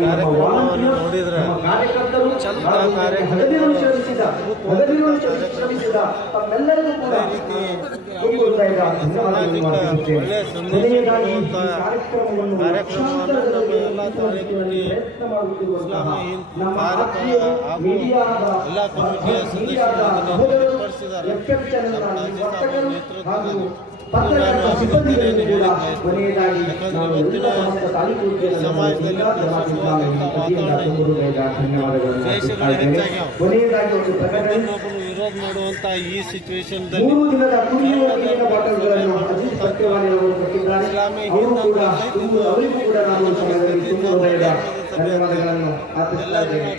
ಕಾರ್ಯಕ್ರಮವನ್ನು ನೋಡಿದ್ರೆ ಚಂದ ಕಾರ್ಯಕ್ರಮ ಅದೇ ರೀತಿ ಸಾಮಾಜಿಕ ಒಳ್ಳೆಯ ಸಂದೇಶ ಕೊಡುವಂಥ ಕಾರ್ಯಕ್ರಮವನ್ನು ನಮ್ಮ ಎಲ್ಲ ತಾಲೂಕಿನಲ್ಲಿ ಇಸ್ಲಾಂ ಹಿಂದ್ ಭಾರತ ಹಾಗೂ ಎಲ್ಲ ಕಮಿಟಿಯ ಸದಸ್ಯರು ಏರ್ಪಡಿಸಿದ್ದಾರೆ ನಮ್ಮ ಅಜೀಜ್ ನೇತೃತ್ವದಲ್ಲಿ ನಾನು ಸಿಬ್ಬಂದಿಗಳನ್ನು ಸಮಾಜದಲ್ಲಿ ಪ್ರತಿಕೂಲವಾದಂಥ ವಾತಾವರಣ ಕೊನೆಯದಾಗಿ ಒಂದು ಈ ಸಿಚುವೇಶನ್ ಮೂರು ದಿನದ ಕುಡಿಯುವ ನೀರಿನ ಬಾಟಲ್ಗಳನ್ನು ಅಜಿತ್ ಸತ್ಯವಾಣಿ ಅವರು ಕೊಟ್ಟಿದ್ದಾರೆ. ಇಸ್ಲಾಮಿ ಅವರು ಕೂಡ ಅವರಿಗೂ ಕೂಡ ನಾನು ಸಮಯದಲ್ಲಿ ತುಂಬ ಹೃದಯದ ಧನ್ಯವಾದಗಳನ್ನು ಅರ್ಪಿಸ್ತಾ ಇದ್ದೇನೆ.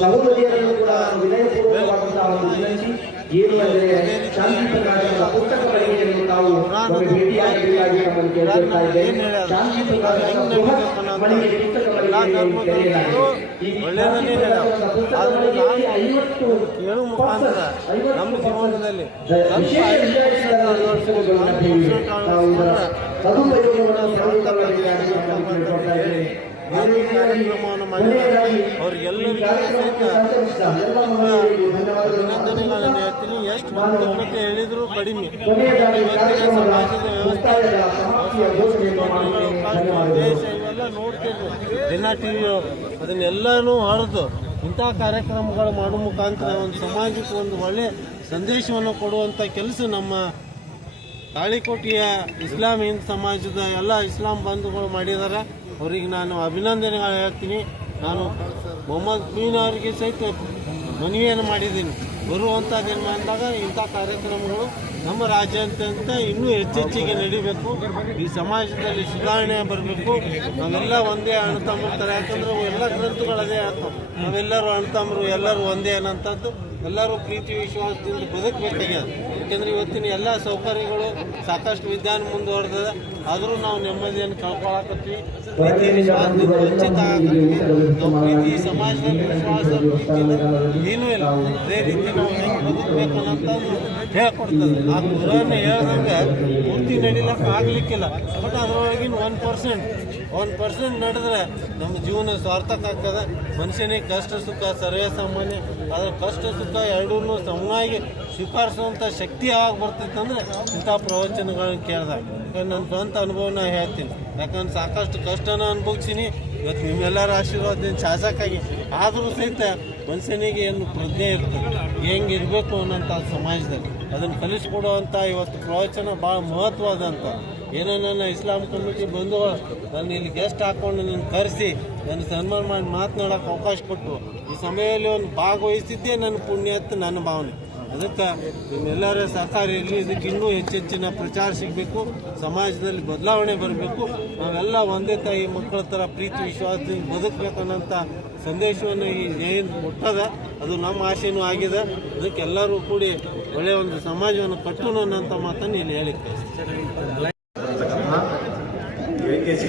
ಸಹೋದರಿಯರನ್ನು ಕೂಡ ವಿನಯಪೂರ್ವಕವಾದಂತಹ ಒಂದು ವಿನಂತಿ. ಏನು ಅಂದರೆ ಶಾಂತಿ ಪ್ರಕಾಶನದ ಪುಸ್ತಕ ಮಳಿಗೆಯನ್ನು ತಾವು ಭೇಟಿಯಾಗಬೇಕಾಗಿ ನಮ್ಮನ್ನು ಕೇಳ್ತಾ ಇದ್ದೇವೆ. ಶಾಂತಿ ಪ್ರಕಾಶನದ ಬೃಹತ್ ಮಳಿಗೆ ಪುಸ್ತಕ ಎಲ್ಲ ಮಳಿಗೆಯನ್ನು ತೆರೆಯಲಾಗಿದೆ ಈ ಒಳ್ಳೆಯದನ್ನೇ ಶಾಂತಿ ಪ್ರಕಾಶನದ ಪುಸ್ತಕ ಮಳಿಗೆಯಲ್ಲಿ ಐವತ್ತು ನಮ್ಮ ಜೀವನದಲ್ಲಿ ವಿಶೇಷ ನಾವು ಇದರ ಸದುಪಯೋಗವನ್ನು ಪಡೆದುಕೊಳ್ಳಬೇಕಾಗಿ ನಮ್ಮನ್ನು ಕೇಳಿಕೊಳ್ತಾ ಇದ್ದೇನೆ. ಕಾರ್ಯಕ್ರಮವನ್ನು ಮಾಡಿದ್ದಾರೆ ಅವ್ರಿಗೆಲ್ಲರಿಗೂ ಅಭಿನಂದನೆಗಳನ್ನು ಹೇಳ್ತೀನಿ. ಎಷ್ಟು ಮಂದಿ ಅಂತ ಹೇಳಿದ್ರು ಕಡಿಮೆ. ಇವತ್ತಿನ ಸಮಾಜದ ವ್ಯವಸ್ಥೆ ದೇಶ ಇವೆಲ್ಲ ನೋಡ್ತಿದ್ರು. ದಿನ ಟಿವಿ ಅದನ್ನೆಲ್ಲನೂ ಹಾಡೋದು ಇಂಥ ಕಾರ್ಯಕ್ರಮಗಳು ಮಾಡೋ ಮುಖಾಂತರ ಒಂದು ಸಮಾಜಕ್ಕೆ ಒಂದು ಒಳ್ಳೆ ಸಂದೇಶವನ್ನು ಕೊಡುವಂಥ ಕೆಲಸ ನಮ್ಮ ತಾಳಿಕೋಟೆಯ ಇಸ್ಲಾಂ ಹಿಂದ್ ಸಮಾಜದ ಎಲ್ಲ ಇಸ್ಲಾಂ ಬಂಧುಗಳು ಮಾಡಿದ್ದಾರೆ. ಅವರಿಗೆ ನಾನು ಅಭಿನಂದನೆಗಳು ಹೇಳ್ತೀನಿ. ನಾನು ಮೊಹಮ್ಮದ್ ಮೀನ್ ಅವರಿಗೆ ಸಹಿತ ಮನವಿಯನ್ನು ಮಾಡಿದ್ದೀನಿ. ಬರುವಂಥ ಅಂದಾಗ ಇಂಥ ಕಾರ್ಯಕ್ರಮಗಳು ನಮ್ಮ ರಾಜ್ಯಾದ್ಯಂತ ಇನ್ನೂ ಹೆಚ್ಚೆಚ್ಚಿಗೆ ನಡಿಬೇಕು. ಈ ಸಮಾಜದಲ್ಲಿ ಸುಧಾರಣೆ ಬರಬೇಕು. ನಾವೆಲ್ಲ ಒಂದೇ ಅಣ್ತಂಬರ್ತಾರೆ ಯಾಕಂದ್ರೆ ಎಲ್ಲ ಗ್ರಂಥಗಳು ಅದೇ ನಾವೆಲ್ಲರೂ ನಾವೆಲ್ಲರೂ ಅಣ್ತಂಬರು ಎಲ್ಲರೂ ಒಂದೇ ಅನ್ನೋಂಥದ್ದು ಎಲ್ಲರೂ ಪ್ರೀತಿ ವಿಶ್ವಾಸದಿಂದ ಬದುಕಬೇಕಾಗ್ಯದ ಯಾಕೆಂದ್ರೆ ಇವತ್ತಿನ ಎಲ್ಲ ಸೌಕರ್ಯಗಳು ಸಾಕಷ್ಟು ವಿಜ್ಞಾನ ಮುಂದುವರೆದ ಆದರೂ ನಾವು ನೆಮ್ಮದಿಯನ್ನು ಕಳ್ಕೊಳಕತ್ತೀವಿ. ವಂಚಿತ ನಾವು ಪ್ರೀತಿ ಸಮಾಜದಲ್ಲಿ ವಿಶ್ವಾಸ ಏನೂ ಇಲ್ಲ. ಅದೇ ರೀತಿ ನಾವು ಹೆಂಗೆ ಬದುಕಬೇಕು ಅನ್ನೋದು ಹೇಳ್ಕೊಡ್ತದೆ. ಆ ಉದಾಹರಣೆ ಹೇಳ್ದಂಗೆ ಪೂರ್ತಿ ನಡಿಲಕ್ಕೆ ಆಗ್ಲಿಕ್ಕಿಲ್ಲ. ಬಟ್ ಅದರೊಳಗಿನ ಒನ್ ಪರ್ಸೆಂಟ್ ಒನ್ ಪರ್ಸೆಂಟ್ ನಡೆದ್ರೆ ನಮ್ಮ ಜೀವನ ಸಾರ್ಥಕ ಆಗ್ತದೆ. ಮನುಷ್ಯನಿಗೆ ಕಷ್ಟ ಸುಖ ಸರ್ವೇ ಸಾಮಾನ್ಯ. ಅದ್ರ ಕಷ್ಟ ಸುಖ ಎರಡೂ ಸಮನಾಗಿ ಸ್ವೀಕರಿಸುವಂಥ ಶಕ್ತಿ ಯಾವಾಗ ಬರ್ತೈತೆ ಅಂದರೆ ಇಂಥ ಪ್ರವಚನಗಳನ್ನ ಕೇಳಿದಾಗ. ನನ್ನ ಸ್ವಂತ ಅನುಭವನ ಹೇಳ್ತೀನಿ. ಯಾಕಂದ್ರೆ ಸಾಕಷ್ಟು ಕಷ್ಟನ ಅನುಭವಿಸಿನಿ ಇವತ್ತು ನಿಮ್ಮೆಲ್ಲರ ಆಶೀರ್ವಾದದಿಂದ ಶಾಸಕಾಗಿ ಆದರೂ ಸಹಿತ ಮನುಷ್ಯನಿಗೆ ಏನು ಪ್ರಜ್ಞೆ ಇರ್ತದೆ? ಹೆಂಗಿರಬೇಕು ಅನ್ನೋಂಥ ಸಮಾಜದಲ್ಲಿ. ಅದನ್ನು ಕಲಿಸ್ಕೊಡುವಂಥ ಇವತ್ತು ಪ್ರವಚನ ಭಾಳ ಮಹತ್ವದಂತ ಏನೋ ನನ್ನ ಇಸ್ಲಾಂ ಕಮಿಟಿ ಬಂದು ನಾನು ಇಲ್ಲಿ ಗೆಸ್ಟ್ ಹಾಕೊಂಡು ನನ್ನ ಕರೆಸಿ, ನನ್ನ ಸನ್ಮಾನ ಮಾಡಿ ಮಾತನಾಡೋಕೆ ಅವಕಾಶ ಕೊಟ್ಟು, ಈ ಸಮಯದಲ್ಲಿ ಒಂದು ಭಾಗವಹಿಸಿದ್ದೇ ನನ್ನ ಪುಣ್ಯ ಅಂತ ನನ್ನ ಭಾವನೆ. ಅದಕ್ಕೆ ನಿಮ್ಮೆಲ್ಲರ ಸಹಕಾರ ಇರಲಿ ಇದಕ್ಕೆ ಇನ್ನೂ ಹೆಚ್ಚೆಚ್ಚಿನ ಪ್ರಚಾರ ಸಿಗಬೇಕು, ಸಮಾಜದಲ್ಲಿ ಬದಲಾವಣೆ ಬರಬೇಕು. ನಾವೆಲ್ಲ ಒಂದೇ ತಾಯಿ ಮಕ್ಕಳ ಥರ ಪ್ರೀತಿ, ವಿಶ್ವಾಸದಿಂದ ಬದುಕಬೇಕನ್ನೋಂಥ ಸಂದೇಶವನ್ನು ಈ ಜಯಂತ್ ಮುಟ್ಟದ. ಅದು ನಮ್ಮ ಆಶೆನೂ ಆಗಿದೆ. ಅದಕ್ಕೆಲ್ಲರೂ ಕೂಡಿ ಒಳ್ಳೆಯ ಒಂದು ಸಮಾಜವನ್ನು ಕಟ್ಟೋಣ ಅನ್ನೋಂಥ ಮಾತನ್ನು ಇಲ್ಲಿ ಹೇಳಿ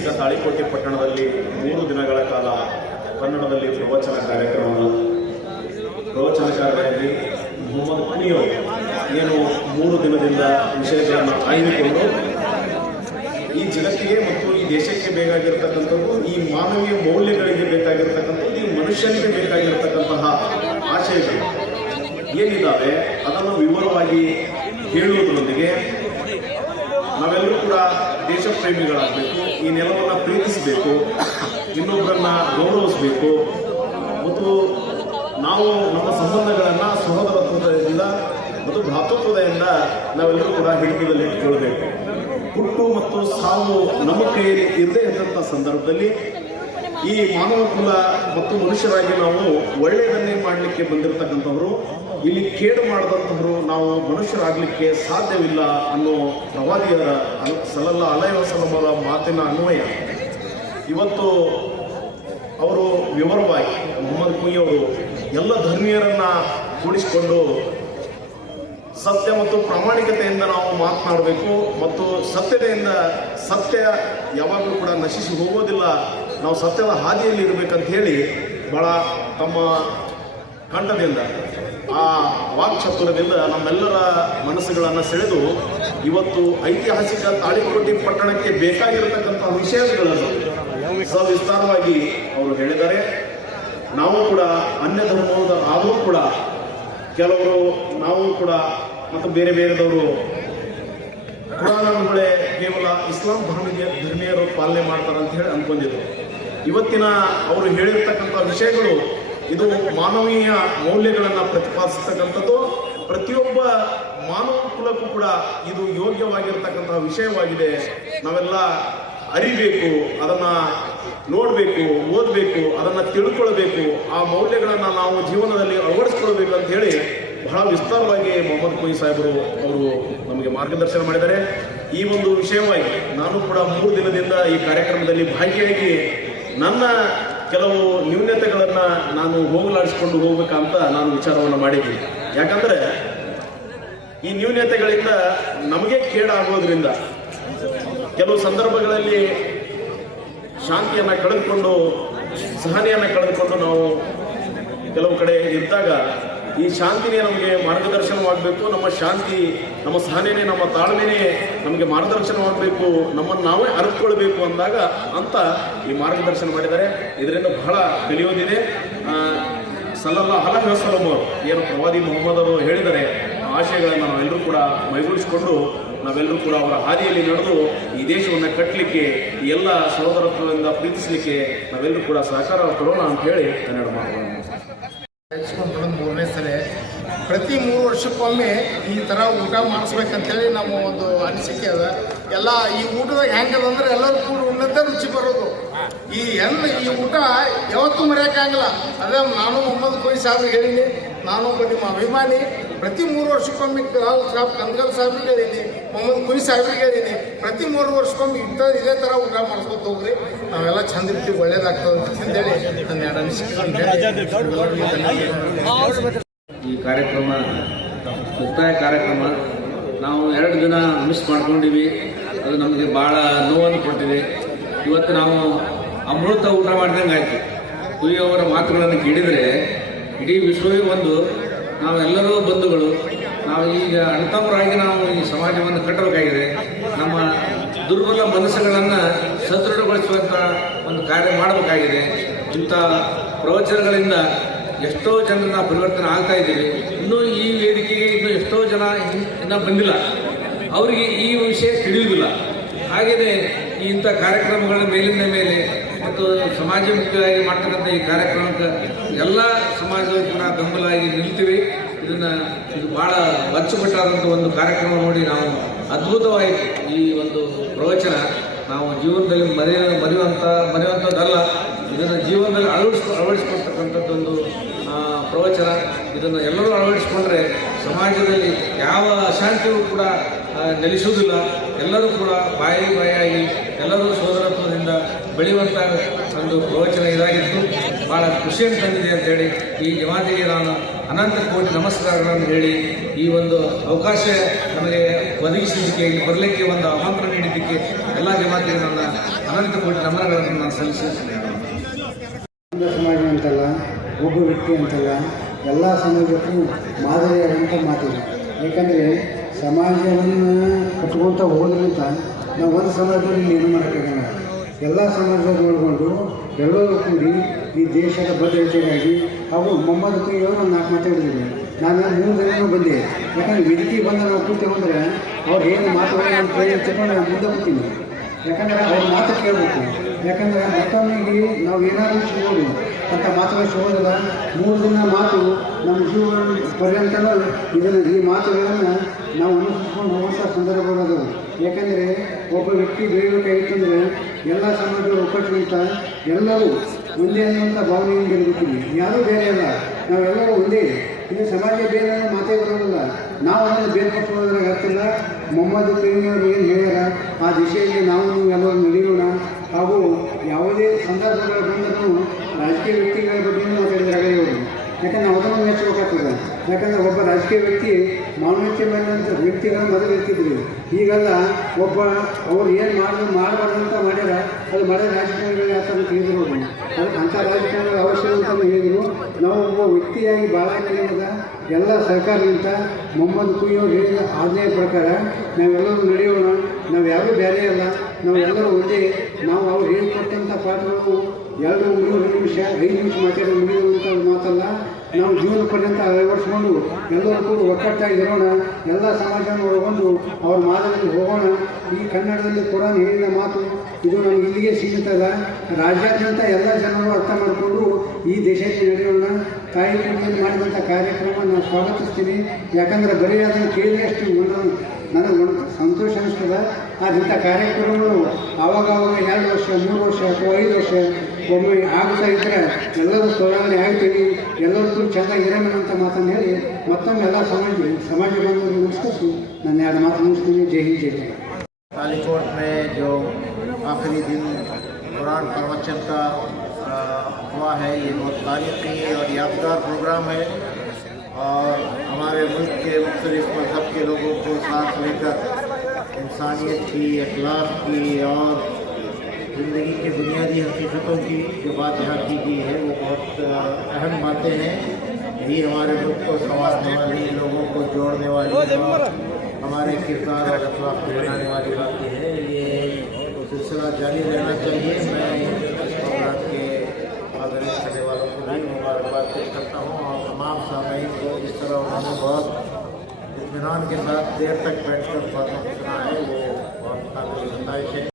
ಐತಿಹಾಸಿಕ ತಾಳಿಕೋಟೆ ಪಟ್ಟಣದಲ್ಲಿ ಮೂರು ದಿನಗಳ ಕಾಲ ಕನ್ನಡದಲ್ಲಿ ಪ್ರವಚನ ಕಾರ್ಯಕ್ರಮ. ಕಾರ್ಯದಲ್ಲಿ ಮೊಹಮ್ಮದ್ ಕುನಿಯೋ ಏನು ಮೂರು ದಿನದಿಂದ ವಿಷಯಗಳನ್ನು ಆಯ್ದುಕೊಂಡು ಈ ಜಗತ್ತಿಗೆ ಮತ್ತು ಈ ದೇಶಕ್ಕೆ ಬೇಕಾಗಿರ್ತಕ್ಕಂಥದ್ದು, ಈ ಮಾನವೀಯ ಮೌಲ್ಯಗಳಿಗೆ ಬೇಕಾಗಿರ್ತಕ್ಕಂಥದ್ದು, ಈ ಮನುಷ್ಯನಿಗೆ ಬೇಕಾಗಿರ್ತಕ್ಕಂತಹ ಆಶಯಗಳು ಏನಿದ್ದಾವೆ ಅದನ್ನು ವಿವರವಾಗಿ ಹೇಳುವುದರೊಂದಿಗೆ ನಾವೆಲ್ಲರೂ ಕೂಡ ದೇಶ ಪ್ರೇಮಿಗಳಾಗಬೇಕು ಈ ನೆಲವನ್ನು ಪ್ರೀತಿಸಬೇಕು ಇನ್ನೊಬ್ಬರನ್ನ ಗೌರವಿಸಬೇಕು. ಮತ್ತು ನಾವು ನಮ್ಮ ಸಂಬಂಧಗಳನ್ನು ಸಹೋದರತ್ವದಿಂದ ಮತ್ತು ಭ್ರಾತೃತ್ವದಿಂದ ನಾವೆಲ್ಲರೂ ಕೂಡ ಹಿಡಿತದಲ್ಲಿ ಇಟ್ಕೊಳ್ಬೇಕು. ಹುಟ್ಟು ಮತ್ತು ಸಾವು ನಮ್ಮ ಕೈಯಲ್ಲಿ ಇರದೇ ಇದ್ದಂಥ ಸಂದರ್ಭದಲ್ಲಿ ಈ ಮಾನವ ಕುಲ ಮತ್ತು ಮನುಷ್ಯರಾಗಿ ನಾವು ಒಳ್ಳೆಯದನ್ನೇ ಮಾಡಲಿಕ್ಕೆ ಬಂದಿರತಕ್ಕಂಥವರು ಇಲ್ಲಿ ಕೇಡು ಮಾಡಿದಂಥವರು ನಾವು ಮನುಷ್ಯರಾಗಲಿಕ್ಕೆ ಸಾಧ್ಯವಿಲ್ಲ ಅನ್ನೋ ಪ್ರವಾದಿಯರ ಸಲಲ್ಲ ಅಲಯ ಸಲಮರ ಮಾತಿನ ಅನ್ವಯ. ಇವತ್ತು ಅವರು ವಿವರವಾಗಿ ಮೊಹಮ್ಮದ್ ಕುಯಿ ಅವರು ಎಲ್ಲ ಧರ್ಮೀಯರನ್ನ ಕೂಡಿಸಿಕೊಂಡು ಸತ್ಯ ಮತ್ತು ಪ್ರಾಮಾಣಿಕತೆಯಿಂದ ನಾವು ಮಾತನಾಡಬೇಕು ಮತ್ತು ಸತ್ಯತೆಯಿಂದ ಸತ್ಯ ಯಾವಾಗಲೂ ಕೂಡ ನಶಿಸಿ ಹೋಗೋದಿಲ್ಲ, ನಾವು ಸತ್ಯದ ಹಾದಿಯಲ್ಲಿ ಇರಬೇಕಂತ ಹೇಳಿ ಭಾಳ ತಮ್ಮ ಕಂಠದಿಂದ ಆ ವಾಕ್ಚತುರದಿಂದ ನಮ್ಮೆಲ್ಲರ ಮನಸ್ಸುಗಳನ್ನು ಸೆಳೆದು ಇವತ್ತು ಐತಿಹಾಸಿಕ ತಾಳಿಕೋಟೆ ಪಟ್ಟಣಕ್ಕೆ ಬೇಕಾಗಿರತಕ್ಕಂಥ ವಿಷಯಗಳನ್ನು ಸವಿಸ್ತಾರವಾಗಿ ಅವರು ಹೇಳಿದ್ದಾರೆ. ನಾವು ಕೂಡ ಅನ್ಯ ಧರ್ಮದ ಆದರೂ ಕೂಡ ಕೆಲವರು ನಾವು ಕೂಡ ಮತ್ತು ಬೇರೆ ಬೇರೆದವರು ಪುರಾಣಗಳೇ ಕೇವಲ ಇಸ್ಲಾಂ ಧರ್ಮೀಯ ಧರ್ಮೀಯರು ಪಾಲನೆ ಮಾಡ್ತಾರೆ ಅಂತ ಹೇಳಿ ಅನ್ಕೊಂಡಿದ್ರು. ಇವತ್ತಿನ ಅವರು ಹೇಳಿರ್ತಕ್ಕಂಥ ವಿಷಯಗಳು ಇದು ಮಾನವೀಯ ಮೌಲ್ಯಗಳನ್ನು ಪ್ರತಿಪಾದಿಸ್ತಕ್ಕಂಥದ್ದು. ಪ್ರತಿಯೊಬ್ಬ ಮಾನವ ಕುಲಕ್ಕೂ ಕೂಡ ಇದು ಯೋಗ್ಯವಾಗಿರ್ತಕ್ಕಂತಹ ವಿಷಯವಾಗಿದೆ. ನಾವೆಲ್ಲ ಅರಿಬೇಕು, ಅದನ್ನ ನೋಡಬೇಕು, ಓದಬೇಕು, ಅದನ್ನ ತಿಳ್ಕೊಳ್ಬೇಕು. ಆ ಮೌಲ್ಯಗಳನ್ನು ನಾವು ಜೀವನದಲ್ಲಿ ಅಳವಡಿಸ್ಕೊಳ್ಬೇಕು ಅಂತ ಹೇಳಿ ಬಹಳ ವಿಸ್ತಾರವಾಗಿ ಮೊಹಮ್ಮದ್ ಕುಯಿ ಸಾಹೇಬರು ಅವರು ನಮಗೆ ಮಾರ್ಗದರ್ಶನ ಮಾಡಿದ್ದಾರೆ. ಈ ಒಂದು ವಿಷಯವಾಗಿ ನಾನು ಕೂಡ ಮೂರು ದಿನದಿಂದ ಈ ಕಾರ್ಯಕ್ರಮದಲ್ಲಿ ಭಾಗಿಯಾಗಿ ನನ್ನ ಕೆಲವು ನ್ಯೂನತೆಗಳನ್ನು ನಾನು ಹೋಗಲಾಡಿಸ್ಕೊಂಡು ಹೋಗ್ಬೇಕಂತ ನಾನು ವಿಚಾರವನ್ನು ಮಾಡಿದ್ದೀನಿ. ಯಾಕಂದ್ರೆ ಈ ನ್ಯೂನತೆಗಳಿಂದ ನಮಗೆ ಕೇಡಾಗೋದ್ರಿಂದ ಕೆಲವು ಸಂದರ್ಭಗಳಲ್ಲಿ ಶಾಂತಿಯನ್ನು ಕಳೆದುಕೊಂಡು, ಸಹನೆಯನ್ನು ಕಳೆದುಕೊಂಡು ನಾವು ಕೆಲವು ಕಡೆ ಇದ್ದಾಗ ಈ ಶಾಂತಿನೇ ನಮಗೆ ಮಾರ್ಗದರ್ಶನವಾಗಬೇಕು. ನಮ್ಮ ಶಾಂತಿ, ನಮ್ಮ ಸಹನೆಯೇ ನಮ್ಮ ತಾಳ್ಮೆನೇ ನಮಗೆ ಮಾರ್ಗದರ್ಶನವಾಗಬೇಕು. ನಮ್ಮನ್ನು ನಾವೇ ಅರಿತುಕೊಳ್ಬೇಕು ಅಂದಾಗ ಅಂತ ಈ ಮಾರ್ಗದರ್ಶನ ಮಾಡಿದ್ದಾರೆ. ಇದರಿಂದ ಬಹಳ ಕಲಿಯೋದಿದೆ ಸಲ್ಲಲ್ಲ ಹಲಹು ವಸಲ್ಲಂ ಅವರು ಏನು ಪ್ರವಾದಿ ಮೊಹಮ್ಮದ್ ಅವರು ಹೇಳಿದರೆ ಆಶಯಗಳನ್ನು ನಾವೆಲ್ಲರೂ ಕೂಡ ಮೈಗೂಡಿಸಿಕೊಂಡು ನಾವೆಲ್ಲರೂ ಕೂಡ ಅವರ ಹಾದಿಯಲ್ಲಿ ನಡೆದು ಈ ದೇಶವನ್ನು ಕಟ್ಟಲಿಕ್ಕೆ ಎಲ್ಲ ಸಹೋದರತ್ವದಿಂದ ಪ್ರೀತಿಸಲಿಕ್ಕೆ ನಾವೆಲ್ಲರೂ ಕೂಡ ಸಹಕಾರ ಕೊಡೋಣ ಅಂತ ಹೇಳಿ ಕನ್ನಡ ಮಾತುಗಳನ್ನು ಪ್ರತಿ ಮೂರು ವರ್ಷಕ್ಕೊಮ್ಮೆ ಈ ಥರ ಊಟ ಮಾಡಿಸ್ಬೇಕಂತೇಳಿ ನಮ್ಮ ಒಂದು ಅನಿಸಿಕೆ ಅದ. ಎಲ್ಲ ಈ ಊಟದಾಗ ಹೆಂಗದ ಅಂದ್ರೆ ಎಲ್ಲರೂ ಕೂಡ ಉಣ್ಣದ್ದೇ ರುಚಿ ಬರೋದು. ಈ ಎಲ್ಲ ಈ ಊಟ ಯಾವತ್ತೂ ಮರೆಯೋಕ್ಕಾಗಲ್ಲ ಅದೇ ನಾನು ಮೊಹಮ್ಮದ್ ಕೊಯ್ ಹೇಳೀನಿ, ನಾನು ಒಬ್ಬ ನಿಮ್ಮ ಅಭಿಮಾನಿ. ಪ್ರತಿ ಮೂರು ವರ್ಷಕ್ಕೊಮ್ಮೆ ರಾಹುಲ್ ಸಾಹೇಬ್ ಕಂದಗಲ್ ಸಾಹೇಬ್ರಿಗೆ ಹೇಳೀನಿ, ಮೊಹಮ್ಮದ್ ಕುರಿ ಸಾಹೇಬ್ರಿಗೆ ಹೇಳೀನಿ. ಪ್ರತಿ ಮೂರು ವರ್ಷಕ್ಕೊಮ್ಮೆ ಇಂಥ ಇದೇ ಥರ ಊಟ ಮಾಡಿಸ್ಕೊತ ಹೋಗ್ರಿ. ನಾವೆಲ್ಲ ಚಂದ ಇರ್ತೀವಿ ಒಳ್ಳೇದಾಗ್ತದೆ ಅಂತಂದೇಳಿ ನನ್ನ ಎರಡು ಅನಿಸಿಕೆ ಈ ಕಾರ್ಯಕ್ರಮ, ಮುಕ್ತಾಯ ಕಾರ್ಯಕ್ರಮ, ನಾವು ಎರಡು ದಿನ ಮಿಸ್ ಮಾಡ್ಕೊಂಡಿವಿ ಅದು ನಮಗೆ ಭಾಳ ನೋವನ್ನು ಕೊಟ್ಟಿದೆ. ಇವತ್ತು ನಾವು ಅಮೃತ ಊಟ ಮಾಡಿದಂಗೆ ಆಯಿತು. ಕುಯ್ಯವರ ಮಾತುಗಳನ್ನು ಕೇಳಿದರೆ, ಇಡೀ ವಿಶ್ವವೇ ಒಂದು ನಾವೆಲ್ಲರೂ ಬಂಧುಗಳು, ನಾವು ಈಗ ಅಣ್ತಮ್ಮರಾಗಿ ನಾವು ಈ ಸಮಾಜವನ್ನು ಕಟ್ಟಬೇಕಾಗಿದೆ. ನಮ್ಮ ದುರ್ಬಲ ಮನಸ್ಸುಗಳನ್ನು ಸದೃಢಗೊಳಿಸುವಂಥ ಒಂದು ಕಾರ್ಯ ಮಾಡಬೇಕಾಗಿದೆ. ಇಂಥ ಪ್ರವಚನಗಳಿಂದ ಎಷ್ಟೋ ಜನರನ್ನ ಪರಿವರ್ತನೆ ಆಗ್ತಾ ಇದ್ದೀವಿ. ಇನ್ನೂ ಈ ವೇದಿಕೆಗೆ ಇನ್ನೂ ಎಷ್ಟೋ ಜನ ಇನ್- ಇನ್ನೂ ಬಂದಿಲ್ಲ. ಅವರಿಗೆ ಈ ವಿಷಯ ತಿಳಿಯುವುದಿಲ್ಲ. ಹಾಗೆಯೇ ಇಂಥ ಕಾರ್ಯಕ್ರಮಗಳ ಮೇಲಿನ ಮೇಲೆ ಮತ್ತು ಸಮಾಜಮುಖಿಯಾಗಿ ಮಾಡ್ತಕ್ಕಂಥ ಈ ಕಾರ್ಯಕ್ರಮಕ್ಕೆ ಎಲ್ಲ ಸಮಾಜದ ಜನ ಬೆಂಬಲವಾಗಿ ನಿಲ್ತೀವಿ. ಇದನ್ನ ಇದು ಬಹಳ ಅಚ್ಚುಕಟ್ಟಾದಂಥ ಒಂದು ಕಾರ್ಯಕ್ರಮ ನೋಡಿ ನಾವು ಅದ್ಭುತವಾಗಿ ಈ ಒಂದು ಪ್ರವಚನ ನಾವು ಜೀವನದಲ್ಲಿ ಮರೆಯ ಮರೆಯುವಂಥ ಮರೆಯುವಂಥದ್ದಲ್ಲ. ಇದನ್ನು ಜೀವನದಲ್ಲಿ ಅಳವಡಿಸ್ ಅಳವಡಿಸ್ಕೊಳ್ತಕ್ಕಂಥದ್ದೊಂದು ಪ್ರವಚನ. ಇದನ್ನು ಎಲ್ಲರೂ ಅಳವಡಿಸ್ಕೊಂಡ್ರೆ ಸಮಾಜದಲ್ಲಿ ಯಾವ ಅಶಾಂತಿಯೂ ಕೂಡ ನೆಲೆಸುವುದಿಲ್ಲ. ಎಲ್ಲರೂ ಕೂಡ ಬಾಯಿ ಬಾಯಾಗಿ, ಎಲ್ಲರೂ ಸೋದರತ್ವದಿಂದ ಬೆಳೆಯುವಂಥ ಒಂದು ಪ್ರವಚನ ಇದಾಗಿತ್ತು ಭಾಳ ಖುಷಿಯನ್ನು ತಂದಿದೆ ಅಂತ ಹೇಳಿ ಈ ಜಮಾತಿಗೆ ನಾನು ಅನಂತ ಕೋಟಿ ನಮಸ್ಕಾರಗಳನ್ನು ಹೇಳಿ ಈ ಒಂದು ಅವಕಾಶ ನಮಗೆ ಒದಗಿಸಿದ್ದಕ್ಕೆ ಬರಲಿಕ್ಕೆ ಒಂದು ಆಮಂತ್ರಣ ನೀಡಿದ್ದಕ್ಕೆ ಎಲ್ಲ ಜಮಾತಿಗೆ ನನ್ನ ಅನಂತ ಕೋಟಿ ನಮನಗಳನ್ನು ನಾನು ಸಲ್ಲಿಸಿ ಒಂದು ಸಮಾಜ ಅಂತಲ್ಲ ಒಬ್ಬ ವ್ಯಕ್ತಿ ಅಂತಲ್ಲ, ಎಲ್ಲ ಸಮಾಜಕ್ಕೂ ಮಾದರಿಯಾದಂಥ ಮಾತಿದೆ ಏಕೆಂದರೆ ಸಮಾಜವನ್ನು ಕಟ್ಕೊಳ್ತಾ ಹೋದ್ರಿಂದ ನಾವು ಒಂದು ಸಮಾಜದಲ್ಲಿ ಏನು ಮಾಡೋಕ್ಕಾಗಲ್ಲ. ಎಲ್ಲ ಸಮಾಜದಲ್ಲಿ ನೋಡಿಕೊಂಡು ಎಲ್ಲರೂ ಕೂಡಿ ಈ ದೇಶದ ಭದ್ರತೆಗಾಗಿ ಹಾಗೂ ಮೊಹಮ್ಮದ್ ಕುಯ್ಯವರು ನಾಲ್ಕು ಮಾತಾಡಿದ್ರು ನಾನು ಮೂರು ಜನನೂ ಬಂದೆ. ಯಾಕಂದರೆ ವಿದ್ಯೆ ಬಂದ ನಾವು ಕೂತೇವೆ ಅಂದರೆ ಅವ್ರು ಏನು ಮಾತಾಡೋಣ ಅಂತ ಮುಂದೆ ಕೂತೀನಿ. ಯಾಕಂದ್ರೆ ಅವ್ರ ಮಾತು ಕೇಳಬೇಕು. ಯಾಕಂದ್ರೆ ಮತ್ತೊಮ್ಮೆಗೆ ನಾವು ಏನಾದರೂ ಸಿಗೋದು ಅಂತ ಮಾತುಗಳು ಸಿಗೋದಿಲ್ಲ ಮೂರು ದಿನ ಮಾತು ನಮ್ಮ ಜೀವ ಪರ್ಯಂತ ಇದನ್ನು ಈ ಮಾತುಗಳನ್ನು ನಾವು ಅನುಸರಿಸ್ಕೊಂಡು ಹೋಗುವಂಥ ಸಂದರ್ಭಗಳು ಯಾಕಂದರೆ ಒಬ್ಬ ವ್ಯಕ್ತಿ ಬೆಳಿಬೇಕಾಗಿತ್ತಂದ್ರೆ ಎಲ್ಲ ಸಮಾಜದ ಒಕ್ಕಟ್ಟಿನಿಂದ ಎಲ್ಲರೂ ಒಂದೇ ಅನ್ನುವಂಥ ಭಾವನೆಯನ್ನು ಇರಬೇಕಿಲ್ಲ. ಯಾರೂ ಬೇರೆ ಅಲ್ಲ. ನಾವೆಲ್ಲರೂ ಒಂದೇ. ಇದು ಸಮಾಜ ಬೇರೆ ಅನ್ನೋ ಮಾತೇ ಬರೋದಿಲ್ಲ. ನಾವು ಅದನ್ನು ಬೇರ್ಪಡಿಸೋದ್ರಾಗ ಅರ್ಥಿಲ್ಲ ಮೊಹಮ್ಮದ್ ಪ್ರೇಮಿಯವರು ಏನು ಹೇಳ್ಯಾರ? ಆ ದಿಶೆಯಲ್ಲಿ ನಾವು ಎಲ್ಲರೂ ನಡೆಯೋಣ ಹಾಗೂ ಯಾವುದೇ ಸಂದರ್ಭಗಳ ಬಂದರೂ ರಾಜಕೀಯ ವ್ಯಕ್ತಿಗಳ ಬಗ್ಗೆ ಮಾತಾಡಿದ್ರಾಗ ಇವರು. ಯಾಕಂದ್ರೆ ನಾವು ಅದನ್ನು ಮೆಚ್ಚಬೇಕಾಗ್ತದೆ ಯಾಕಂದರೆ ಒಬ್ಬ ರಾಜಕೀಯ ವ್ಯಕ್ತಿ ಮಾನವೀಯತೆ ಮೇಲೆ ಅಂತ ವ್ಯಕ್ತಿಗಳನ್ನ ಮೊದಲು ಇರ್ತಿದ್ರು ಈಗೆಲ್ಲ ಒಬ್ಬ ಅವ್ರು ಏನು ಮಾಡಿದ್ರು ಮಾಡಬಾರ್ದು ಅಂತ ಮಾಡ್ಯಾರ ಅದು ಮಾಡೋ ರಾಜಕಾರಣಿಗಳು ಯಾವ ಥರ ತಿಳಿದ್ರು ಅದಕ್ಕೆ ಅಂಥ ರಾಜಕಾರಣಿಗಳ ಅವಶ್ಯ ಅಂತ ಹೇಳಿದ್ರು ನಾವು ಒಬ್ಬ ವ್ಯಕ್ತಿಯಾಗಿ ಭಾಳ ಎಲ್ಲ ಸರ್ಕಾರದಿಂದ ಮೊಹಮ್ಮದ್ ಕುಯ್ಯೋರು ಹೇಳಿದ ಆಜ್ಞೆಯ ಪ್ರಕಾರ ನಾವೆಲ್ಲರೂ ನಡೆಯೋಣ. ನಾವು ಯಾರೂ ಬೇರೆ ಅಲ್ಲ. ನಾವು ಎಲ್ಲರೂ ಒಂದೇ. ನಾವು ಅವ್ರು ಹೇಳಿಕೊಟ್ಟಂಥ ಪಾಠಗಳು ಎರಡು ಮೂರು ನಿಮಿಷ, ಐದು ನಿಮಿಷ ಮಾತಾಡಿ ಮುಗಿಯುವಂಥ ಮಾತಲ್ಲ. ನಾವು ಜೀವನ ಪರ್ಯಂತ ಅಳವಡಿಸ್ಕೊಂಡು ಎಲ್ಲರೂ ಕೂಡ ಒಕ್ಕಟ್ಟಾಗಿರೋಣ ಎಲ್ಲ ಸಮಾಜವನ್ನು ಒಳಗೊಂಡು ಅವ್ರ ಮಾದರಿಯಲ್ಲಿ ಹೋಗೋಣ. ಈ ಕನ್ನಡದಲ್ಲಿ ಕುರಾನ್ ಹೇಳಿದ ಮಾತು, ಇದು ನಮ್ಗೆ ಇಲ್ಲಿಗೆ ಸೀಮಿತ ಅಲ್ಲ. ರಾಜ್ಯಾದ್ಯಂತ ಎಲ್ಲ ಜನರು ಅರ್ಥ ಮಾಡಿಕೊಂಡು ಈ ದೇಶಕ್ಕೆ ನಡೆಯೋಣ. ತಾಯಿ ಮಾಡಿದಂಥ ಕಾರ್ಯಕ್ರಮ ನಾವು ಸ್ವಾಗತಿಸ್ತೀನಿ. ಯಾಕಂದರೆ ಬರೀ ಅದನ್ನು ಕೇಳಿದಷ್ಟು ಒಂದು ನನಗೆ ಒಂದು ಸಂತೋಷ ಅನಿಸ್ತದೆ. ಆದ್ರಿಂದ ಕಾರ್ಯಕ್ರಮಗಳು ಆವಾಗ ಆವಾಗ ಎರಡು ವರ್ಷ, ಮೂರು ವರ್ಷ ಅಥವಾ ಐದು ವರ್ಷ ಒಮ್ಮೆ ಆಗ್ತಾ ಇದ್ದರೆ ಎಲ್ಲರೂ ಸುಧಾರಣೆ ಆಗ್ತೀವಿ ಎಲ್ಲರಿಗೂ ಚೆಂದ ಇರೋಣ ಅಂತ ಮಾತನ್ನು ಹೇಳಿ ಮತ್ತೊಮ್ಮೆ ಎಲ್ಲ ಸಮಾಜ ಸಮಾಜ ಬಾಂಧವರಿಗೆ ಮುಗಿಸ್ಕೊಟ್ಟು ನಾನು ಎರಡು ಮಾತು ಮುಗಿಸ್ತೀನಿ ಜೈ ಹಿಂದ್ ಜೈ ಕನ್ನಡ. कालीकोट में जो आखिरी दिन कुरान प्रवचन का अ, हुआ है ये बहुत तारीखी और यादगार प्रोग्राम है और हमारे मुल्क के मुख्तलिफ मजहब के लोगों को साथ लेकर इंसानियत की अखलाक की और ज़िंदगी की बुनियादी हकीकतों की जो बात यहाँ की गई है, वो बहुत अहम बातें हैं। यही हमारे मुल्क को संवारने वाली लोगों को जोड़ने वाली हमारे किरदार और अखलाक को बनाने वाली बातें हैं। ये सिलसिला जारी रहना चाहिए। मैं प्रोग्राम के आदरण करने वालों को भी मुबारकबाद पेश करता हूँ और तमाम सामीन को इस तरह उन्होंने बहुत इतमान के साथ देर तक बैठकर बातों को सुना है, वो बहुत काबिल बताइश है।